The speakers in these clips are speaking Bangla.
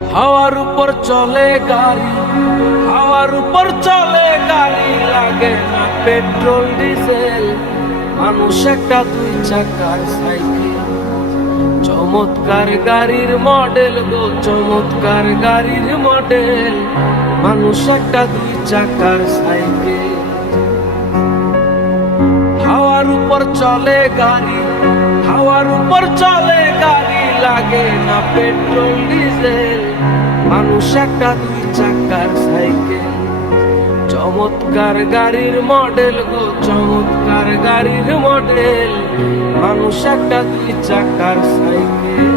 হাওয়ার উপর চলে গাড়ি, হাওয়ার উপর চলে গাড়ি, লাগে না পেট্রোল ডিজেল। মানুষ একটা দুই চাকার সাইকেল, চমৎকার গাড়ির মডেল গো, চমৎকার গাড়ির মডেল। মানুষ একটা দুই চাকার সাইকেল, হাওয়ার উপর চলে গাড়ি, হাওয়ার উপর চলে গাড়ি, লাগে না পেট্রোল ডিজেল। মানুষ একটা দুই চাকার সাইকেল, চমৎকার গাড়ির মডেল গো, চমৎকার গাড়ির মডেল। মানুষ একটা দুই চাকার সাইকেল।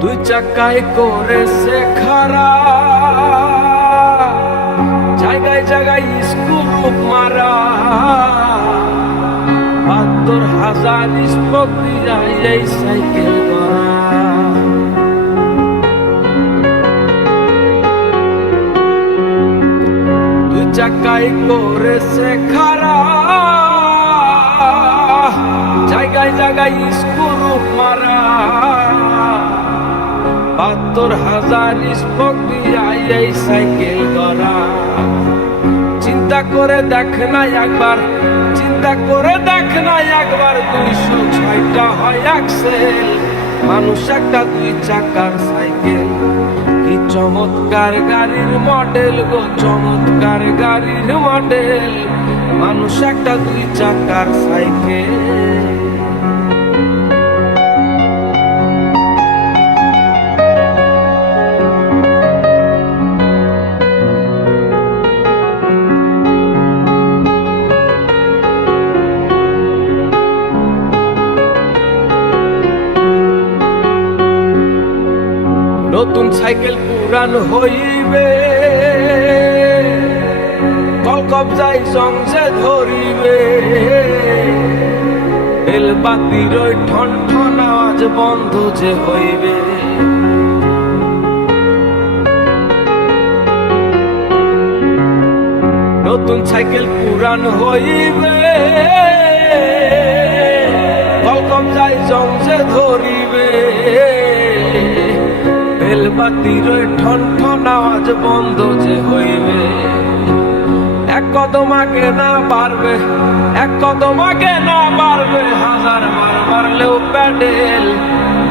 দুই চাকায় করেছে খারা, জায়গায় জায়গায় স্কুল মারা, ৭২,০০০ স্পোক দিয়া এই সাইকেল করা। দুই চাকায় করেছে খারা, জায়গায় জায়গায় স্কুল মারা, ৭২,০০০ স্পোক দিয়া এই সাইকেল গড়া। চিন্তা করে দেখ না একবার, চিন্তা করে দেখ না একবার, ২০৬টা হয় অ্যাক্সেল। মানুষ একটা দুই চাকার সাইকেল, কি চমৎকার গাড়ির মডেল গো, চমৎকার গাড়ির মডেল। মানুষ একটা দুই চাকার সাইকেল। নতুন সাইকেল পুরান হইবে, কল কবজায় জংজে ধরিবে, বেলবাতির ওই ঠন ঠন আওয়াজ বন্ধ যে হইবে। নতুন সাইকেল পুরান হইবে, কল কবজায় জংজে ধরিবে, বেলবাতির ঠন ঠন আওয়াজ বন্ধ যে হইবে। এক কদম আগে না বাড়বে, এক কদম আগে না বাড়বে, ১০০০ বার মারলেও প্যাডেল।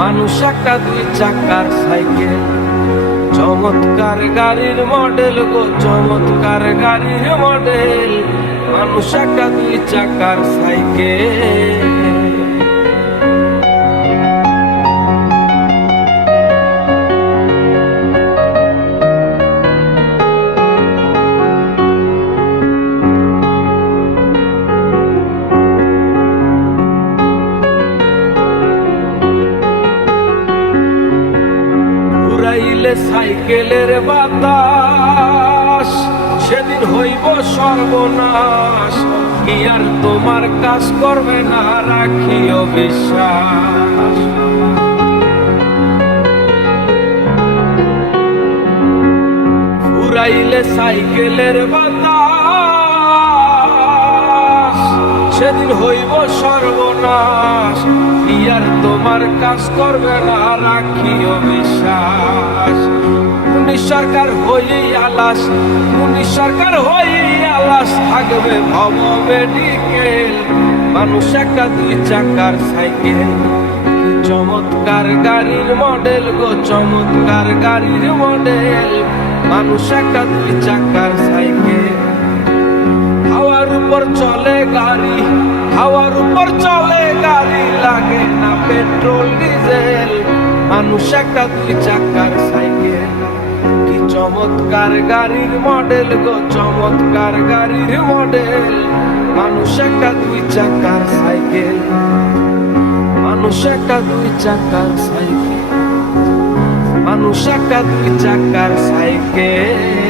মানুষ একটা দুই চাকার সাইকেল, চমৎকার গাড়ির মডেল গো, চমৎকার গাড়ির মডেল। মানুষ একটা দুই চাকার সাইকেল। উড়াইলে সাইকেলের বাতাস, সেদিন হইব সর্বনাশ। কি আর তোমার কাজ করবে না, রাখিও বিশ্বাস। উড়াইলে সাইকেলের বাতাস, সেদিন হইব সর্বনাশ। কি আর তোমার কাজ করবে না, রাখিও বিশ্বাস। মুনিশ সরকার হইই আলাস, মুনিশ সরকার হইই আলাস, থাকবে ভব মেডিকেল। মানুষ একটা দুই চাকার সাইকেল, চমৎকার গাড়ির মডেল গো, চমৎকার গাড়ির মডেল। মানুষ একটা দুই চাকার সাইকেল, হাওয়ার উপর চলে গাড়ি, হাওয়ার উপর চলে গাড়ি, লাগে না পেট্রোল ডিজেল। মানুষ একটা দুই চাকার সাইকেল, কি চমৎকার গাড়ির মডেল গো, চমৎকার গাড়ির মডেল। মানুষ একটা দুই চাকার সাইকেল, মানুষ একটা দুই চাকার সাইকেল, মানুষ একটা দুই চাকার সাইকেল।